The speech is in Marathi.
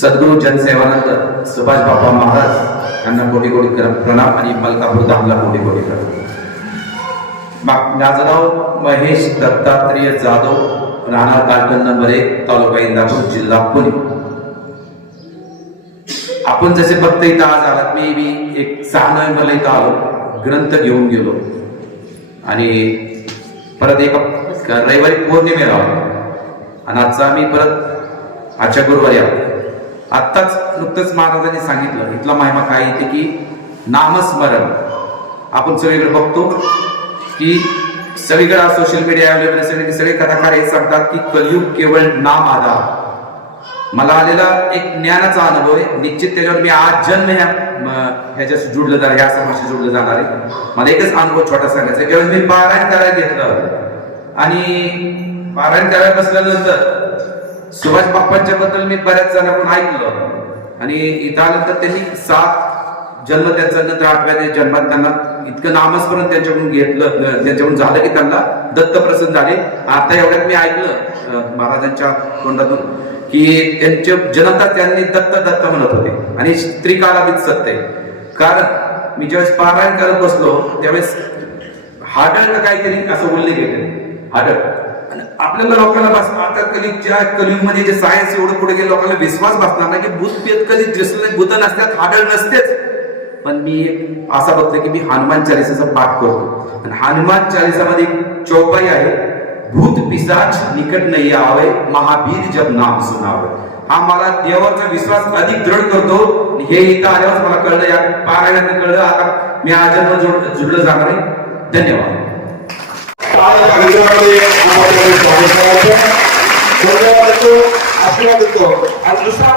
सद्गुरू जनसेवानंद सुभाष बापा महाराज यांना कोटी कोटी प्रणाम आणि मलकापूर धामला कोटी कोटी प्रणाम. माझं नाव महेश दत्तात्रेय जाधव, राहणार गार्डन नंबर 1, तालुका इंदापूर, जिल्हा पुणे. आपण जसे फक्त इथं आज आलात, मी 6 नोव्हेंबरला इथं आलो, ग्रंथ घेऊन गेलो आणि परत एक रविवारी पौर्णिमेला आलो आणि आजचा मी परत आजच्या गुरुवारी आलो. आत्ताच नुकतंच महाराजांनी सांगितलं इथला महिमा काय येते की नामस्मरण. आपण सगळीकडे बघतो की सगळीकडे सोशल मीडिया अवेलेबल असेल की सगळे कथाकार हे सांगतात की कलियुग केवळ नाम आधार. मला आलेला एक ज्ञानाचा अनुभव आहे, निश्चित त्याच्यावर मी आज जन्म ह्याच्याशी जुडलं जाणार, ह्या समाजाशी जुडलं जाणार आहे. मला एकच अनुभव छोटा सांगायचा आहे. ज्यावेळेस मी पारायण करायला घेतलं आणि पारायण करायला बसल्यानंतर सुभाष बाप्पांच्या बद्दल मी बऱ्याच जणांकडून ऐकलं आणि इथं आल्यानंतर त्यांनी 7 जन्म त्यांचा, नंतर 8व्या जन्मात त्यांना इतकं नामस्मरण त्यांच्याकडून घेतलं, त्यांच्याकडून झालं की त्यांना दत्त प्रसन्न झाले. आता एवढ्यात मी ऐकलं महाराजांच्या तोंडातून की त्यांच्या जन्मता त्यांनी दत्त दत्त म्हणत होते आणि त्रिकालातीत सत्य आहे. कारण मी ज्यावेळेस पारायण करत बसलो त्यावेळेस हाडळ काहीतरी असं उल्लेख येते, हाडळ. आपल्याला लोकांना आता कलियुगमध्ये जे सायन्स एवढं पुढे गेलं, लोकांना विश्वास बसणार नाही की भूत पेत कधी दिसलं नाही, भूत नसतात, हाडळ नसतेच. पण मी असा बघतो की मी हनुमान चालीसाचा पाठ करतो आणि हनुमान चालीसामध्ये एक चौपाई आहे, भूत पिशाच निकट नाही आवे, महावीर जब नाम सुनावे. हा मला देवाचा विश्वास अधिक दृढ करतो. हे इथं आल्यावर मला कळलं, या पारायणात कळलं. आता मी आजन्म जुडलं जाणार आहे. धन्यवाद. आशीर्वाद देतो आणि दुसरा